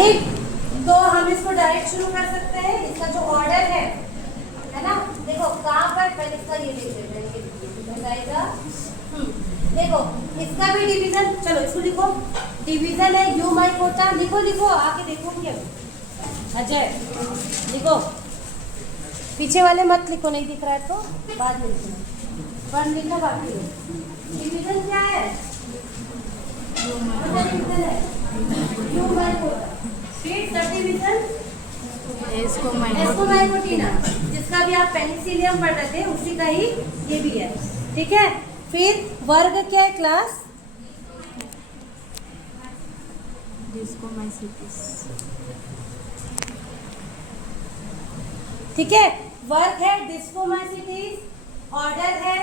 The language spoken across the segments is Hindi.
ठीक, तो हम इसको डायरेक्ट शुरू कर सकते हैं। इसका जो ऑर्डर है ना, देखो कहाँ पर पहले इसका ये देख लेते हैं। देखो इसका भी डिवीजन, चलो इसको लिखो। डिवीजन है यू माई कोटा, लिखो लिखो आके देखो क्या अजय, लिखो। पीछे वाले मत लिखो, नहीं दिख रहा है तो बाद में लिखना, वन लिखना बाकी है। डिवीजन क्या है? डिवीजन है यू माई कोटा, फिर सब डिवीजन एस्कोमाइकोटिना, जिसका भी आप पेनिसिलियम पढ़ रहे थे उसी का ही ये भी है। ठीक है, फिर वर्ग क्या है क्लास? ठीक है, वर्ग है डिस्कोमाइसिटीज, ऑर्डर है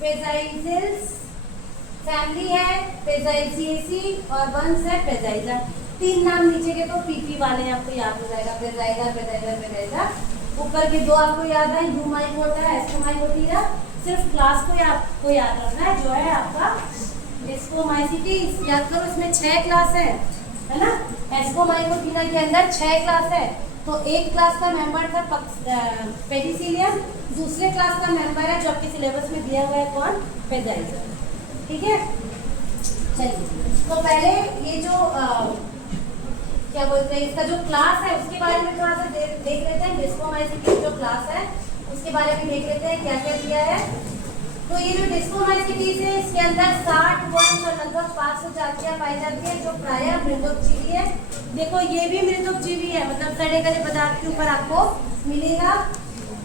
पेजाइजिल्स, फैमिली है पेजाइजिएसी और वंश है पेजाइजा। तीन नाम नीचे के तो पीपी वाले आपको याद हो जाएगा, पेजाइजा पेजाइजा पेजाइजा। ऊपर के दो आपको याद है, यूमाइकोटा एस्कोमाइकोटिना। सिर्फ क्लास को आपको याद रखना है जो है आपका डिस्कोमाइसिटीज। याद करो इसमें 6 क्लास है ना। एस्कोमाइकोटिना के अंदर 6 क्लास है। तो एक क्लास का मेंबर था पेनिसिलियम, दूसरे क्लास का मेंबर है जो आपके सिलेबस में दिया हुआ है कौन? पेजाइजा। ठीक है, चलिए तो पहले ये जो क्या बोलते हैं इसका जो क्लास है उसके बारे में थोड़ा सा देख लेते हैं। डिस्कोमाइसिटीज जो क्लास है उसके बारे में देख लेते हैं क्या क्या दिया है। तो ये जो डिस्कोमाइसिटीज है इसके अंदर 60 वंश और लगभग 500 जातियां पाई जाती है जो प्रायः मृदोपजीवी है। देखो ये भी मृदोपजीवी है, मतलब सड़े गले पदार्थ के ऊपर आपको मिलेगा।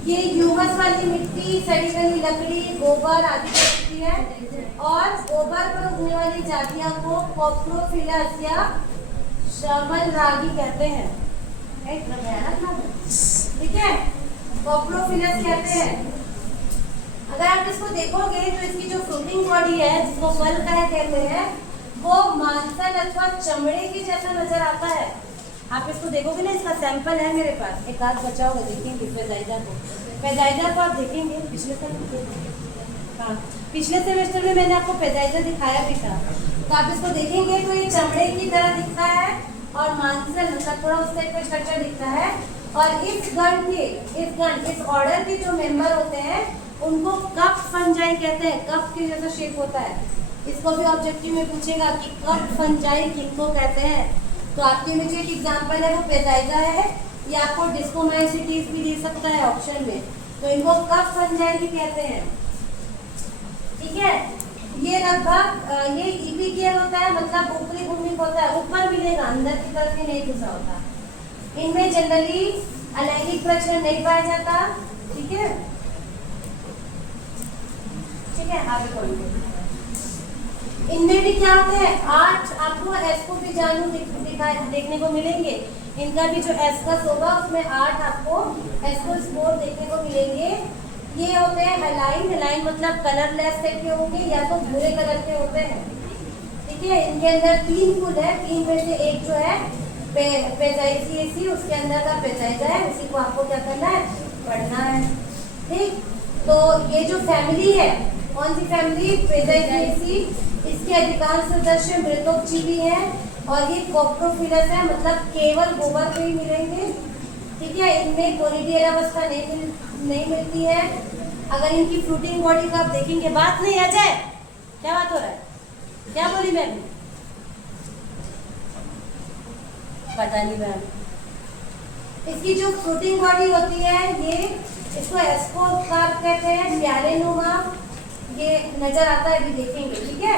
ये ह्यूमस वाली मिट्टी, सड़ी गली लकड़ी, गोबर आदि होती है। और गोबर पर उगने वाली जातियों को कोप्रोफिलस या श्यामल रागी कहते हैं। ठीक है, कोप्रोफिलस कहते हैं। अगर आप इसको देखोगे तो इसकी जो फ्रूटिंग बॉडी है जिसको फल कह कहते हैं वो मांसल अथवा चमड़े की जैसा नजर आता है। आप इसको देखोगे ना, इसका सैंपल है मेरे पास, एक आध बचा होगा, देखेंगे पेजाइजा को आप देखेंगे पिछले सेमेस्टर में मैंने आपको पेजाइजा दिखाया भी था। तो आप इसको देखेंगे तो ये चमड़े की तरह दिखता है और मांसल मतलब थोड़ा उस टाइप का स्ट्रक्चर दिखता है। और इस ऑर्डर के जो मेंबर होते हैं उनको कप फंजाई कहते हैं। कप के जैसा शेप होता है। इसको भी ऑब्जेक्टिव में पूछेगा कि कप फंजाई किनको कहते हैं। तो आपके में जो एक एग्जांपल है वो पेजाइजा है, या आपको डिस्कोमाइसिटीज भी दे सकता है ऑप्शन में। तो इनको कप फंजाई भी कहते हैं। ठीक है, ये लगभग ये इपिकियल होता है, मतलब ऊपरी भूमि होता है, ऊपर मिलेगा, अंदर की तरफ ही नहीं घुसा होता। इनमें जनरली अलैंगिक प्रजनन नहीं पाया जाता। ठीक है, आगे बढ़िए। इनमें भी क्या होते हैं, 8 आपको एस्कोपिजानु देखने को मिलेंगे। इनका भी जो एस्कस होगा उसमें 8 आपको एस्कोस्पोर देखने को मिलेंगे। ये होते हैं हेलाइन मतलब कलरलेस टाइप के होंगे या तो भूरे कलर के होते हैं। ठीक है, इनके अंदर 3 कुल है, 3 में से एक जो है पेजाइजिएसी, उसके अंदर का पेजाइजा है, उसी को आपको क्या करना है, पढ़ना है। ठीक, तो ये जो फैमिली है, कौन सी फैमिली? पेजाइजिएसी। इसके अधिकांश सदस्य मृदोपजीवी हैं और ये कोप्रोफिलस है, मतलब केवल गोबर पे ही मिलेंगे। ठीक है, इनमें कोनिडियल अवस्था नहीं मिलती है। अगर इनकी फ्रूटिंग बॉडी को आप देखेंगे, बात नहीं आ जाए, क्या बात हो रहा है, क्या बोली मैं अभी? पता नहीं मैम। इसकी जो फ्रूटिंग बॉडी होती है ये, इसको एस्कोकार्प कहते हैं, प्याले नुमा, ये नजर आता है, अभी देखेंगे। ठीक है,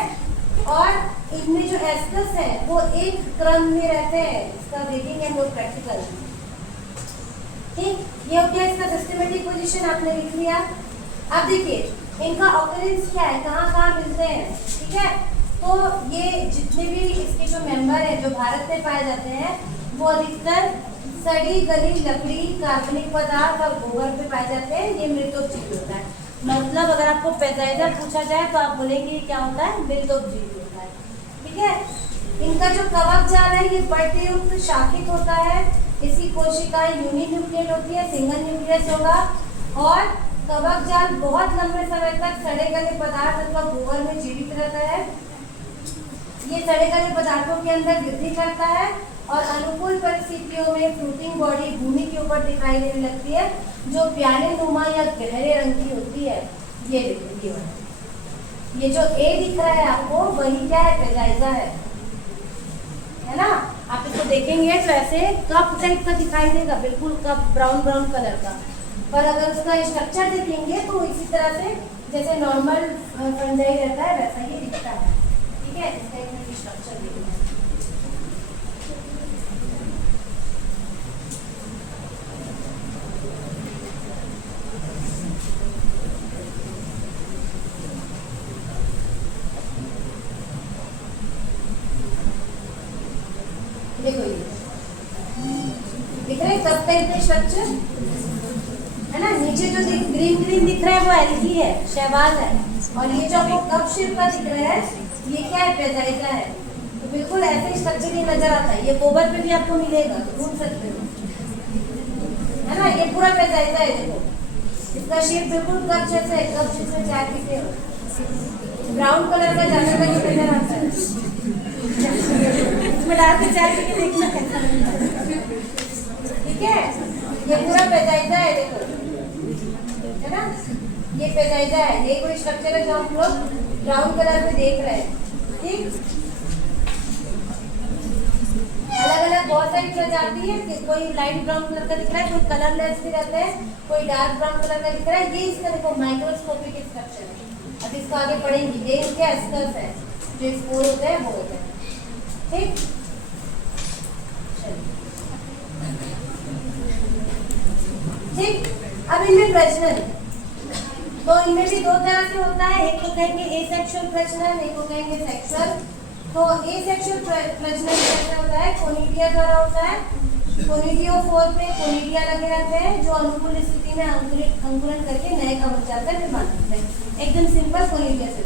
और इनमें जो एस्कस है वो एक क्रम में रहते हैं, इसका देखेंगे हम लोग प्रैक्टिकल। ठीक, ये हो गया इसका सिस्टमेटिक पोजीशन, आपने लिख लिया। अब देखिए इनका ऑकरेंस क्या है, कहाँ कहाँ मिलते हैं। ठीक है, तो ये जितने भी इसके जो मेंबर हैं जो भारत में पाए जाते हैं वो अधिकतर सड़ी गली लकड़ी, कार्बनिक पदार्थ और गोबर पे पाए जाते हैं। ये मृदोपजीवी होता है, मतलब अगर आपको पेजाइजा पूछा जाए तो आप बोलेंगे क्या होता है, मृदोपजीवी होता है। ठीक है, इनका जो कवक जाल है ये पट्टयुक्त शाखित होता है। इसकी कोशिकाएं यूनिन्यूक्लियेट होती है, सिंगल न्यूक्लियस होगा। और कवक जाल बहुत लंबे समय तक सड़े गले पदार्थ अथवा गोबर में जीवित रहता है। ये सड़े गले पदार्थों के अंदर वृद्धि करता है और अनुकूल परिस्थितियों में फ्लोटिंग बॉडी भूमि के ऊपर दिखाई देने लगती है, जो प्याले नुमा या गहरे रंग की होती है। ये देखिए, ये जो ए दिख रहा है आपको, वही क्या है, पेजाइजा है ना। आप इसको देखेंगे तो ऐसे कप टाइप का दिखाई देगा, बिल्कुल कप ब्राउन ब्राउन कलर का। पर अगर उसका स्ट्रक्चर देखेंगे तो इसी तरह से जैसे नॉर्मल फंजाई रहता है वैसा ही दिखता है। ठीक है, इसका एक स्ट्रक्चर देखेंगे। देखो ये दिख रहा है कप टाइप का स्ट्रक्चर है ना। नीचे जो ग्रीन ग्रीन दिख रहा है वो एल्गी है, शहबाज है। और ये जो आपको कप शेप का दिख रहा है ये क्या है, पेजाइजा है। तो बिल्कुल ऐसे स्ट्रक्चर ये नजर आता है। ये गोबर पे भी आपको मिलेगा, तो ढूंढ सकते हो, है ना। ये पूरा पेजाइजा है। देखो इसका शेप बिल्कुल कप जैसा है, कप जैसे चाय पीते हो। ब्राउन कलर का ज्यादा नजर आता है, इसमें डाल के चाय पी के देखना कैसा लगता है। ठीक है, ये पूरा पेजाइजा है, देखो है ना। ये पेजाइजा है, ये कोई स्ट्रक्चर है जो हम लोग ब्राउन कलर में देख रहे हैं। ठीक, अलग अलग बहुत सारी प्रजाति है कि कोई लाइट ब्राउन कलर का दिख रहा है, कोई कलरलेस भी रहता है, कोई डार्क ब्राउन कलर का दिख रहा है। ये इसका देखो माइक्रोस्कोपिक स्ट्रक्चर है। अब इसको आगे पढ़ेंगे। ये क्या एस्कर्स है, जो स्पोर होते हैं वो होते हैं। ठीक, ठीक। अब इनमें प्रजनन, तो इनमें भी दो तरह से होता है। एक को कहेंगे एसेक्सुअल प्रजनन, एक को कहेंगे सेक्सुअल। तो एसेक्सुअल प्रजनन कैसे होता है, कोनिडिया द्वारा होता है। कोनिडियोफोर पे कोनिडिया लगे रहते हैं, जो अनुकूल स्थिति में अंकुरन करके नए कवक का निर्माण करते हैं। एकदम सिंपल कोनिडिया से।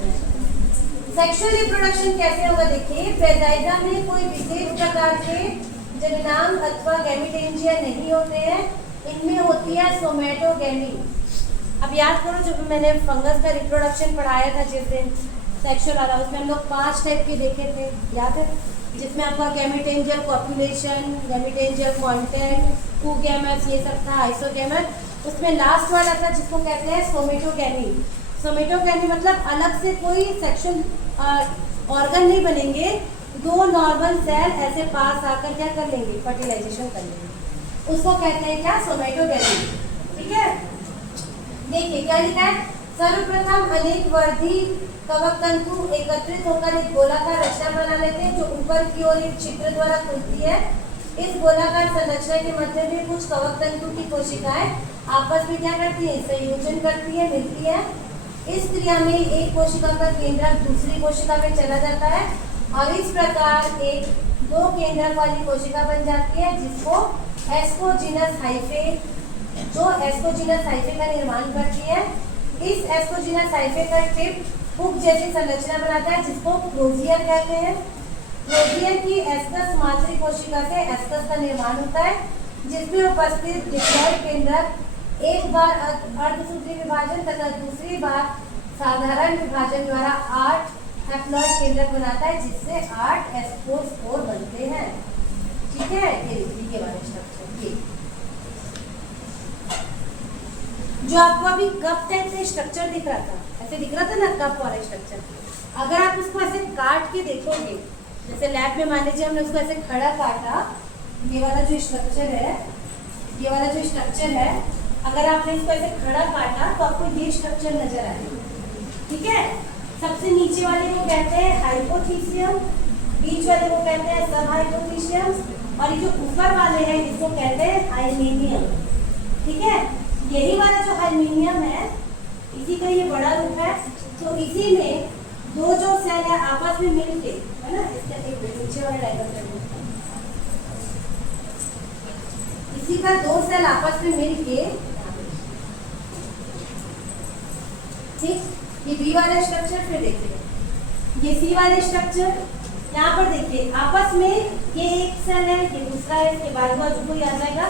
सेक्सुअल रिप्रोडक्शन कैसे होगा, देखिए पेजाइजा में कोई विशेष प्रकार के जननांग अथवा गैमीटेंजिया नहीं होते हैं। इनमें होती है सोमेटोगैमी। अब याद करो जब मैंने फंगस का रिप्रोडक्शन पढ़ाया था जिस दिन सेक्सुअल वाला, उसमें हम लोग 5 टाइप के देखे थे, याद है। जिसमें आपका गैमीटेंजियल कॉपुलेशन, गैमीटेंजियल कॉन्टेंट, कूगैमेट्स, ये सब था, आइसोगैमेट। उसमें लास्ट वाला था जिसको कहते हैं सोमेटोगैमी। सोमेटोगैमी मतलब अलग से कोई सेक्सुअल ऑर्गन नहीं बनेंगे, दो नॉर्मल सेल ऐसे पास आकर क्या कर लेंगे, फर्टिलाइजेशन कर लेंगे। उसको कहते हैं क्या, सोमेटोगैमी। ठीक है, देखिए क्या लिखा है। सर्वप्रथम अनेक वर्धी कवक तंतु एकत्रित होकर एक गोलाकार रचना बना लेते हैं, जो ऊपर की ओर एक छिद्र द्वारा खुलती है। इस गोलाकार संरचना के मध्य में कुछ कवक तंतु की कोशिकाएं आपस में क्या करती है, संयोजन करती है, मिलती है। इस क्रिया में एक कोशिका का केंद्रक दूसरी कोशिका में चला जाता है और इस प्रकार एक दो केंद्रक वाली कोशिका बन जाती है, जिसको एस्कोजिनस हाइफे, जो एस्कोजिनस हाइफे का निर्माण करती है। इस एस्कोजिनस हाइफे का टिप हुक जैसी संरचना बनाता है, जिसको प्रोजियर कहते हैं। प्रोजियर की एस्कस मातृ कोशिका से एस्कस का निर्माण होता है, जिसमें उपस्थित डिप्लॉयड केंद्रक एक बार अर्धसूत्री विभाजन तथा दूसरी बार साधारण विभाजन द्वारा 8 हैप्लॉइड केंद्रक बनाता है, जिससे 8 एस्कोस्पोर बनते हैं। ठीक है, ये वाला स्ट्रक्चर, ये जो आपको अभी कप टाइप से स्ट्रक्चर दिख रहा था, ऐसे दिख रहा था ना कप वाला स्ट्रक्चर, अगर आप उसको ऐसे काट के देखोगे, जैसे लैब में मान लीजिए हमने उसको ऐसे खड़ा काटा, ये वाला जो स्ट्रक्चर है, ये वाला जो स्ट्रक्चर है, अगर आपने इसको ऐसे खड़ा काटा तो आपको ये स्ट्रक्चर नजर आएगा। ठीक है, सबसे नीचे वाले को कहते हैं हाइपोथीसियम, बीच वाले को कहते हैं सब हाइपोथीसियम, और ये जो ऊपर वाले हैं इसको कहते हैं हाइमेनियम। ठीक है, यही वाला जो हाइमेनियम है, इसी का ये बड़ा रूप है। तो इसी में दो जो सेल है आपस में मिलके, है ना, इसका एक नीचे वाला डायग्राम करते हैं, इसी का दो सेल आपस में मिलके, ठीक, ये बी वाला स्ट्रक्चर, फिर देखिए ये सी वाले स्ट्रक्चर, यहाँ पर देखिए आपस में ये एक सेल है, ये दूसरा है, इसके बाजू को आ जाएगा,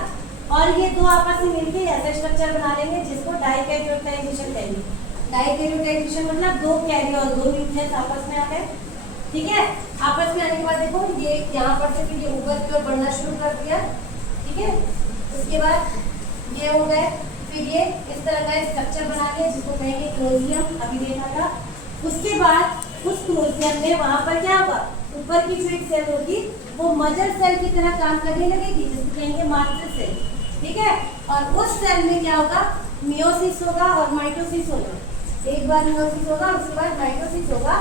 और ये दो आपस में मिलकर ऐसा स्ट्रक्चर बना लेंगे जिसको डाइकैरियोटाइजेशन कहेंगे। डाइकैरियोटाइजेशन मतलब दो कैरियन, दो न्यूक्लियस आपस में आ गए। ठीक है। आपस में आने के बाद देखो ये यहाँ पर से फिर ये ऊपर की ओर बढ़ना शुरू कर दिया। ठीक है, उसके बाद ये हो गए, फिर ये इस तरह का स्ट्रक्चर बना लिया जिसको कहेंगे क्लोजियम, अभी देखा था। उसके बाद उस क्लोजियम में वहां पर क्या होगा, ऊपर की जो एक सेल होगी वो मदर सेल की तरह काम करने लगेगी, जिसको कहेंगे मास्टर सेल। ठीक है, और उस सेल में क्या होगा, मियोसिस होगा और माइटोसिस होगा। एक बार मियोसिस होगा, उसके बाद माइटोसिस होगा,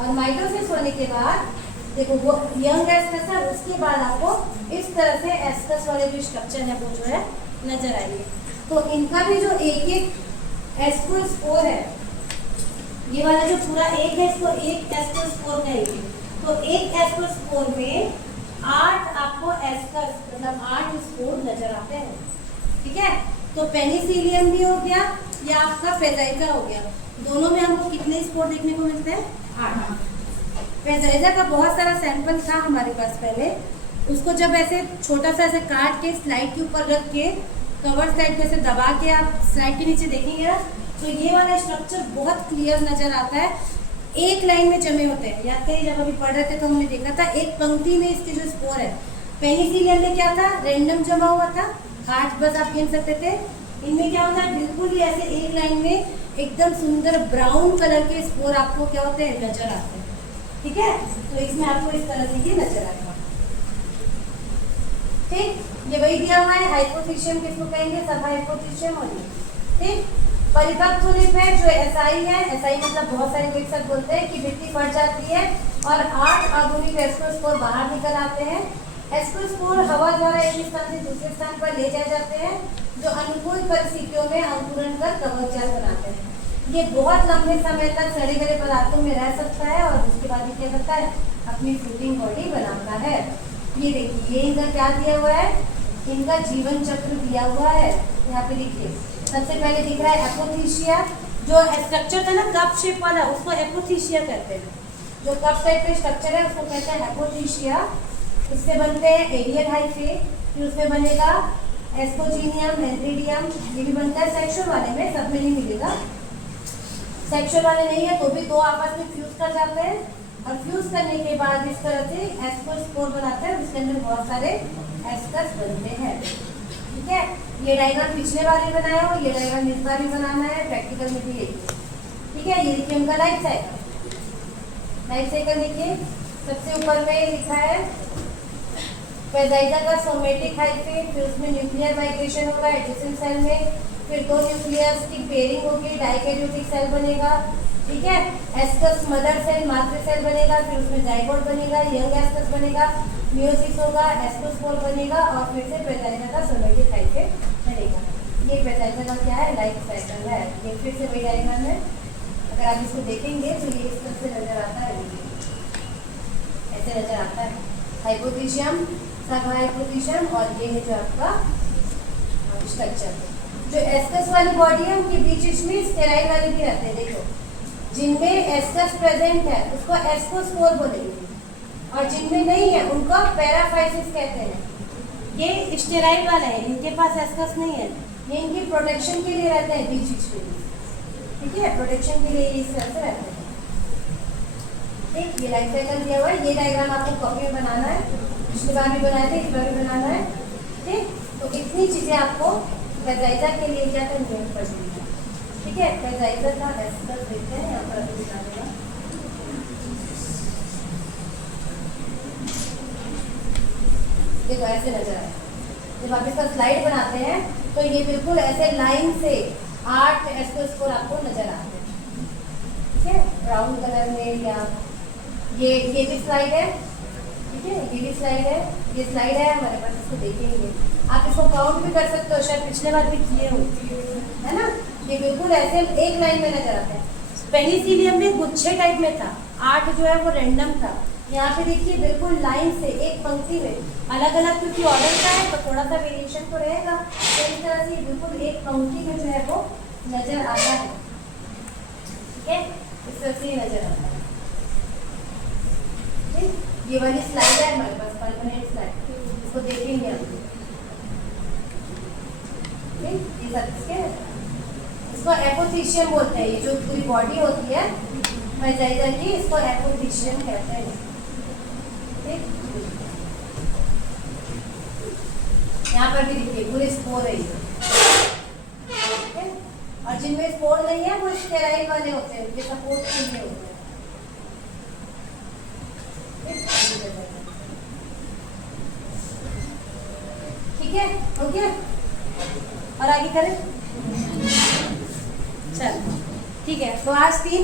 और माइटोसिस होने के बाद देखो वो यंग एस्कस है, उसके बाद आपको इस तरह से एस्कस वाले जो स्ट्रक्चर है वो जो है नजर आएंगे। तो इनका भी जो एक एक एस्कोस्पोर है, ये वाला जो पूरा एक है इसको एक एस्कोस्पोर कहेंगे। तो एक एस्कोस्पोर में 8 आपको एस्कस मतलब 8 स्पोर नजर आते हैं। ठीक है, तो पेनिसिलियम भी हो गया या आपका फेजाइजा हो गया, दोनों में हमको कितने स्पोर देखने को मिलते हैं, 8। फेजाइजा का बहुत सारा सैंपल था हमारे पास पहले, उसको जब ऐसे छोटा सा ऐसे काट के स्लाइड के ऊपर रख के कवर स्लाइड पे से दबा के आप स्लाइड के नीचे देखेंगे ना, तो ये वाला स्ट्रक्चर बहुत क्लियर नजर आता है। एक लाइन में जमे होते हैं, याद करिए जब अभी पढ़ रहे थे तो हमने देखा था एक पंक्ति में इसके जो स्पोर है। पेनिसिलियम में क्या था, रैंडम जमा हुआ था, 8 बस आप गिन सकते थे। इनमें क्या होता है, बिल्कुल ही ऐसे एक लाइन में एकदम सुंदर ब्राउन कलर के स्पोर आपको क्या होते हैं, नजर आते हैं। ठीक है, तो इसमें आपको इस तरह से ये नजर आएगा। ठीक, ये वही दिया हुआ है, हाइपोथीशियम किसको कहेंगे, सब हाइपोथीशियम हो गया। ठीक, परिपक्व लिप है जो एसआई है, एसआई मतलब बहुत सारे लोग एक साथ बोलते हैं कि मिट्टी फट जाती है और 8 आधुनिक एस्कोस्पोर बाहर निकल आते हैं। एस्कोस्पोर हवा द्वारा एक स्थान से दूसरे स्थान पर ले जाए जाते हैं, जो अनुकूल परिस्थितियों में अंकुरण कर कवक जाल बनाते हैं। ये बहुत लंबे समय तक सड़े गले पदार्थों में रह सकता है और उसके बाद ये क्या करता है, अपनी फ्रूटिंग बॉडी बनाता है। ये देखिए, ये इनका क्या दिया हुआ है, इनका जीवन चक्र दिया हुआ है। यहाँ पे देखिए सबसे पहले दिख रहा है एपोथीशिया, जो स्ट्रक्चर था ना कप शेप वाला, उसको एपोथीशिया कहते हैं। जो कप टाइप का स्ट्रक्चर है उसको कहते हैं एपोथीशिया। इससे बनते हैं एरियल हाइफे, फिर उसमें बनेगा एस्कोजीनियम, एंथ्रीडियम, ये भी बनता है सेक्सुअल वाले में, सब में नहीं मिलेगा। सेक्सुअल वाले नहीं है तो भी दो आपस में फ्यूज कर जाते हैं, और फ्यूज करने के बाद इस तरह से एस्कोस्पोर बनाते हैं, उसके अंदर बहुत सारे एस्कस बनते हैं। ठीक है, ये डायग्राम पिछले बार ही बनाया हो, ये डायग्राम इस बार भी बनाना है, प्रैक्टिकल में भी यही। ठीक है, ये देखिए उनका लाइफ साइकिल। लाइफ साइकिल देखिए, सबसे ऊपर में लिखा है फेजाइजा का सोमेटिक हाइफे, फिर उसमें न्यूक्लियर माइग्रेशन होगा एडिशन सेल में, फिर 2 न्यूक्लियस पेयरिंग होगी, डाइकैरियोटिक सेल बनेगा। ठीक है, एस्कस मदर सेल मातृ सेल बनेगा, फिर उसमें जाइगोट बनेगा, यंग एस्कस बनेगा, मियोसिस होगा, एस्कोस्पोर बनेगा, और फिर से फेजाइजा का सोमेटिक हाइफे बनेगा। ये फेजाइजा का क्या है, लाइफ साइकिल है। ये फिर से वही डायग्राम है, अगर आप इसको देखेंगे तो ये इस तरह से नजर आता है, ऐसे नजर आता है। हाइपोथीशियम, सब हाइपोथीशियम, और ये है जो आपका स्ट्रक्चर। जो एस्कस वाली बॉडी है उनके बीच में स्टेराइल वाले भी रहते हैं। देखो, जिनमें एस्कस प्रेजेंट है उसको एस्कोस्पोर बोलेंगे, और जिनमें नहीं है उनको पैराफाइसिस कहते हैं। ये स्टेराइल वाले हैं, इनके पास एस्कस नहीं है, ये इनकी प्रोटेक्शन के लिए रहते हैं बीच में। ठीक है, प्रोटेक्शन के लिए इस तरह से रहते हैं। ठीक, ये लाइफ साइकिल दिया हुआ है, ये डायग्राम आपको कॉपी में बनाना है, पिछली बार भी बनाए थे, इस बार भी बनाना है। ठीक, तो इतनी चीजें आपको फेजाइजा के लिए क्या करनी पड़ेगी। ठीक है, फेजाइजा का एस्कस देखते हैं, यहाँ पर अभी दिखा देगा। देखो ऐसे नजर आए, जब आप इसका स्लाइड बनाते हैं तो ये बिल्कुल ऐसे लाइन से 8 एस्कोस्पोर आपको नजर आते हैं। ठीक है, ब्राउन कलर में, या ये भी स्लाइड है। ठीक है, ये भी स्लाइड है, ये स्लाइड है हमारे पास, इसको देखेंगे। आप इसको काउंट भी कर सकते हो, शायद पिछले बार भी किए हो, है ना। ये बिल्कुल ऐसे एक लाइन में नजर आता है। पेनिसिलियम में गुच्छे टाइप में था, 8 जो है वो रैंडम था। यहाँ पे देखिए बिल्कुल लाइन से एक पंक्ति में, अलग अलग क्योंकि ऑर्डर का है तो थोड़ा सा वेरिएशन तो रहेगा, तो इस तरह से बिल्कुल एक पंक्ति में जो है वो नजर आता है। ठीक है, इस तरह से नजर आता है। ठीक, ये वाली स्लाइड है हमारे पास, परमानेंट स्लाइड, इसको देखेंगे हम। ठीक, ये सब इसको एपोथीशियम बोलते हैं। ये जो पूरी बॉडी होती है फेजाइजा की, इसको एपोथीशियम कहते हैं। यहाँ पर भी देखिए पूरे स्पोर है ये, ठीक है। और जिनमें स्पोर नहीं है वो स्टेराइल वाले होते हैं, उनके सपोर्ट के लिए होते हैं। ठीक है, हो गया। और आगे करें, चल ठीक है। तो आज 3